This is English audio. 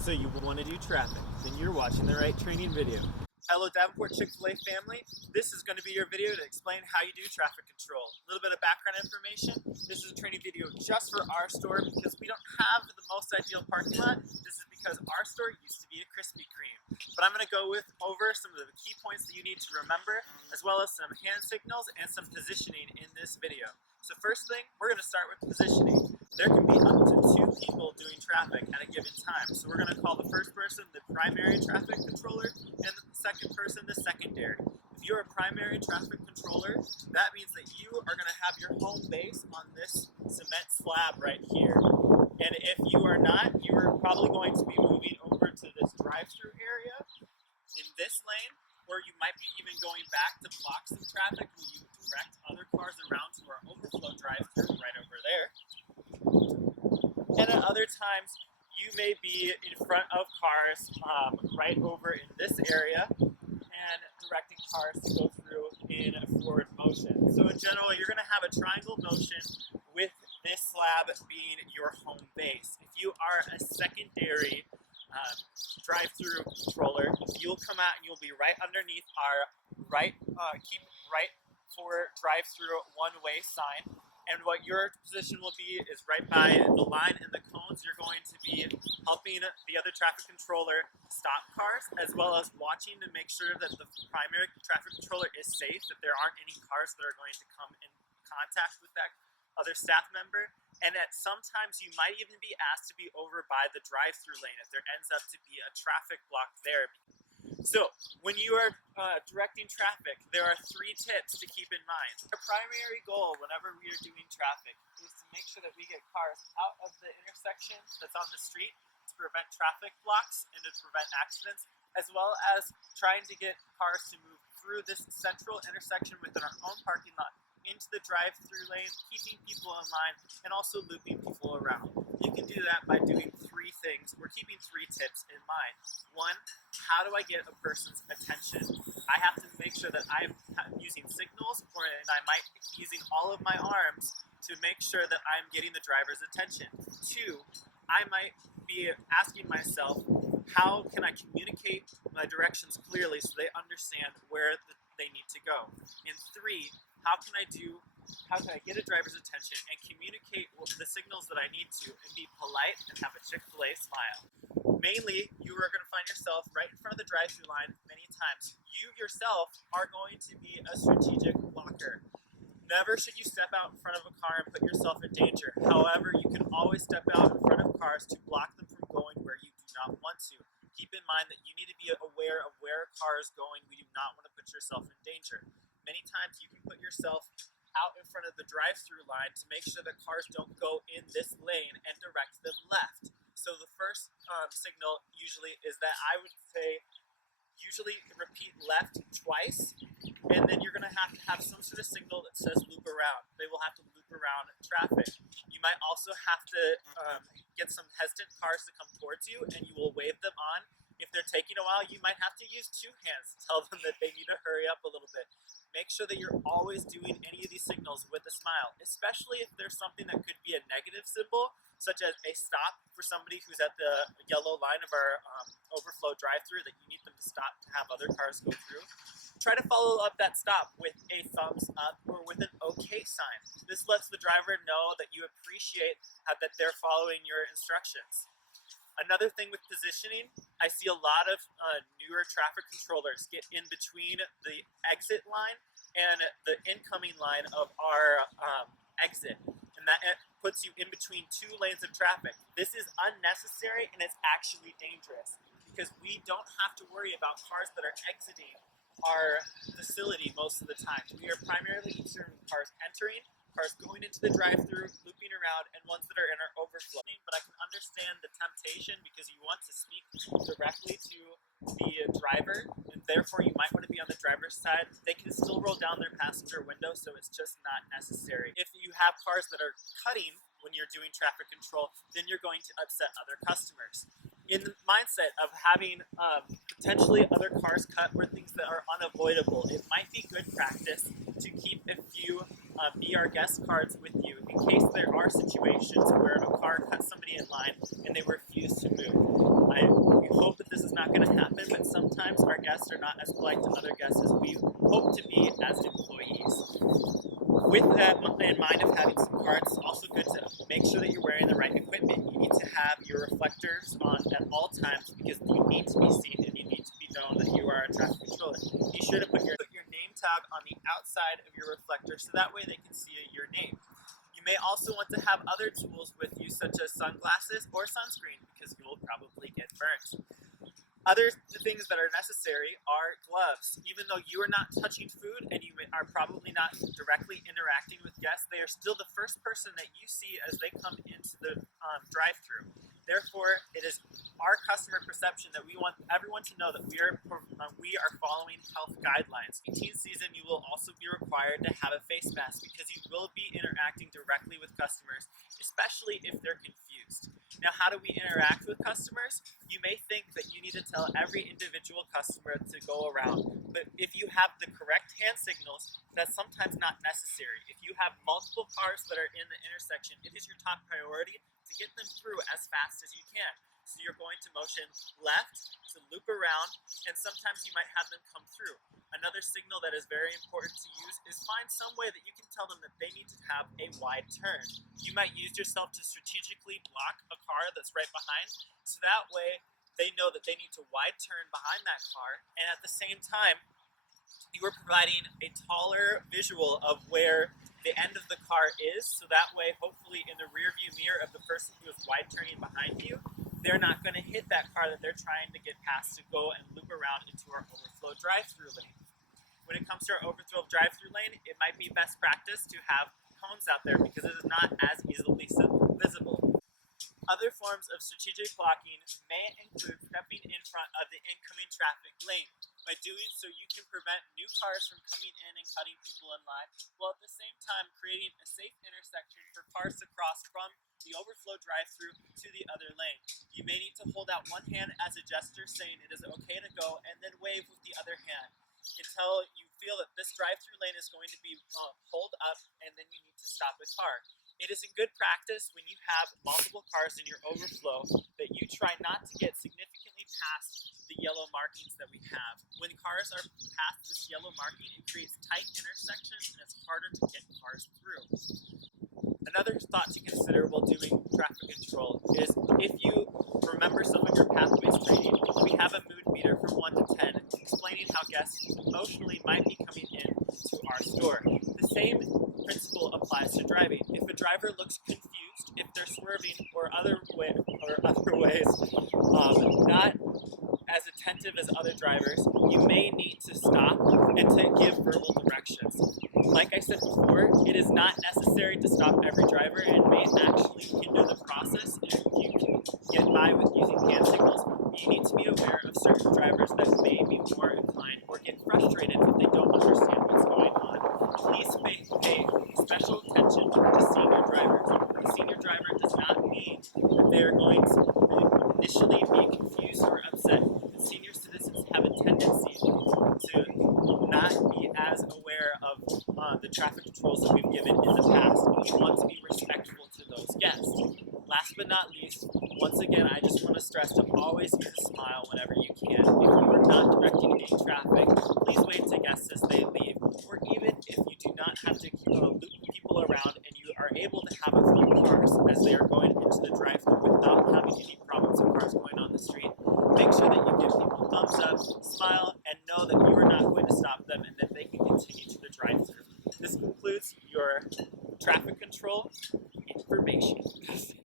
So you want to do traffic, then you're watching the right training video. Hello Davenport Chick-fil-A family. This is going to be your video to explain how you do traffic control. A little bit of background information. This is a training video just for our store because we don't have the most ideal parking lot. This is because our store used to be a Krispy Kreme. But I'm going to go over some of the key points that you need to remember, as well as some hand signals and some positioning in this video. So first thing, we're going to start with positioning. There can be up to 2 people doing traffic at a given time. So we're going to call the first person the primary traffic controller and the second person the secondary. If you're a primary traffic controller, that means that you are going to have your home base on this cement slab right here. And if you are not, you're probably going to be moving over to this drive-through area in this lane, or you might be even going back to block some traffic when you direct other cars around to our overflow drive-through right over there. And at other times, you may be in front of cars right over in this area and directing cars to go through in a forward motion. So in general, you're going to have a triangle motion with this slab being your home base. If you are a secondary drive-through controller, you'll come out and you'll be right underneath our keep right for drive-through one-way sign. And what your position will be is right by the line and the cones. You're going to be helping the other traffic controller stop cars, as well as watching to make sure that the primary traffic controller is safe, that there aren't any cars that are going to come in contact with that other staff member. And at sometimes you might even be asked to be over by the drive-through lane if there ends up to be a traffic block there. So when you are directing traffic, there are 3 tips to keep in mind. Our primary goal whenever we are doing traffic is to make sure that we get cars out of the intersection that's on the street to prevent traffic blocks and to prevent accidents, as well as trying to get cars to move through this central intersection within our own parking lot into the drive-through lane, keeping people in line, and also looping people around. You can do that by doing 3 things. We're keeping 3 tips in mind. 1, how do I get a person's attention? I have to make sure that I'm using signals, and I might be using all of my arms to make sure that I'm getting the driver's attention. 2, I might be asking myself, how can I communicate my directions clearly so they understand where they need to go? And 3, how can I get a driver's attention and communicate the signals that I need to and be polite and have a Chick-fil-A smile? Mainly, you are going to find yourself right in front of the drive-through line many times. You yourself are going to be a strategic blocker. Never should you step out in front of a car and put yourself in danger. However, you can always step out in front of cars to block them from going where you do not want to. Keep in mind that you need to be aware of where a car is going. We do not want to put yourself in danger. Many times you can put yourself out in front of the drive-through line to make sure that cars don't go in this lane and direct them left. So the first signal usually is that I would say usually repeat left twice, and then you're going to have some sort of signal that says loop around. They will have to loop around traffic. You might also have to get some hesitant cars to come towards you, and you will wave them on. If they're taking a while, you might have to use 2 hands to tell them that they need to hurry up a little bit. Make sure that you're always doing any of these signals with a smile, especially if there's something that could be a negative symbol, such as a stop for somebody who's at the yellow line of our overflow drive-through that you need them to stop to have other cars go through. Try to follow up that stop with a thumbs up or with an OK sign. This lets the driver know that you appreciate that they're following your instructions. Another thing with positioning, I see a lot of newer traffic controllers get in between the exit line and the incoming line of our exit, and that puts you in between 2 lanes of traffic. This is unnecessary and it's actually dangerous because we don't have to worry about cars that are exiting our facility most of the time. We are primarily concerned with cars entering, cars going into the drive-through, looping around, and ones that are in our overflow. But I can understand the temptation because you want to speak directly to the driver, and therefore you might want to be on the driver's side. They can still roll down their passenger window, so it's just not necessary. If you have cars that are cutting when you're doing traffic control, then you're going to upset other customers. In the mindset of having potentially other cars cut or things that are unavoidable, it might be good practice to keep a few Be Our Guest cards with you in case there are situations where a car cuts somebody in line and they refuse to move. not going to happen, but sometimes our guests are not as polite to other guests as we hope to be as employees. With that in mind of having some cards, it's also good to make sure that you're wearing the right equipment. You need to have your reflectors on at all times because you need to be seen and you need to be known that you are a traffic controller. Be sure to put your name tag on the outside of your reflector so that way they can see your name. You may also want to have other tools with you such as sunglasses or sunscreen because you will probably get burnt. Other things that are necessary are gloves. Even though you are not touching food and you are probably not directly interacting with guests, they are still the first person that you see as they come into the drive-thru. Therefore, it is our customer perception that we want everyone to know that we are following health guidelines. In teen season, you will also be required to have a face mask because you will be interacting directly with customers, especially if they're confused. Now, how do we interact with customers? You may think that you need to tell every individual customer to go around, but if you have the correct hand signals, that's sometimes not necessary. If you have multiple cars that are in the intersection, it is your top priority to get them through as fast as you can. So you're going to motion left to loop around, and sometimes you might have them come through. Another signal that is very important to use is find some way that you can tell them that they need to have a wide turn. You might use yourself to strategically block a car that's right behind, so that way they know that they need to wide turn behind that car, and at the same time, you are providing a taller visual of where the end of the car is, so that way, hopefully in the rear view mirror of the person who is wide turning behind you, they're not going to hit that car that they're trying to get past to go and loop around into our overflow drive-through lane. When it comes to our overflow drive-through lane, it might be best practice to have cones out there because it is not as easily visible. Other forms of strategic blocking may include stepping in front of the incoming traffic lane. By doing so, you can prevent new cars from coming in and cutting people in line, while at the same time creating a safe intersection for cars to cross from the overflow drive-through to the other lane. You may need to hold out one hand as a gesture saying it is okay to go and then wave with the other hand until you feel that this drive-through lane is going to be pulled up and then you need to stop the car. It is in good practice when you have multiple cars in your overflow that you try not to get significantly past the yellow markings that we have. When cars are past this yellow marking, it creates tight intersections and it's harder to get cars through. Another thought to consider while doing traffic control is if you remember some of your pathways training, we have a mood meter from 1 to 10 explaining how guests emotionally might be coming in to our store. The same principle applies to driving. If a driver looks confused, if they're swerving or other ways not as attentive as other drivers, you may need to stop and to give verbal directions. Like I said before, it is not necessary to stop every driver and may actually hinder the process if you can get by with using hand signals. You need to be aware of certain drivers that may be more inclined or get frustrated if they don't understand what's going on. Please pay special attention to senior drivers. A senior driver does not mean that they are going to initially be confused or upset. Senior citizens have a tendency to not be as aware of the traffic controls that we've given in the past. We want to be respectful to those guests. Last but not least, once again, I just want to stress to always use a smile whenever you can. If you are not directing any traffic, please wave to guests as they leave, or even if you do not have to loop people around and you are able to have a few cars as they are going into the drive-thru without having any problems with cars going on the street, make sure that you give people thumbs up, smile, and know that you are not going to stop them and that they can continue to the drive-thru. This concludes your traffic control information.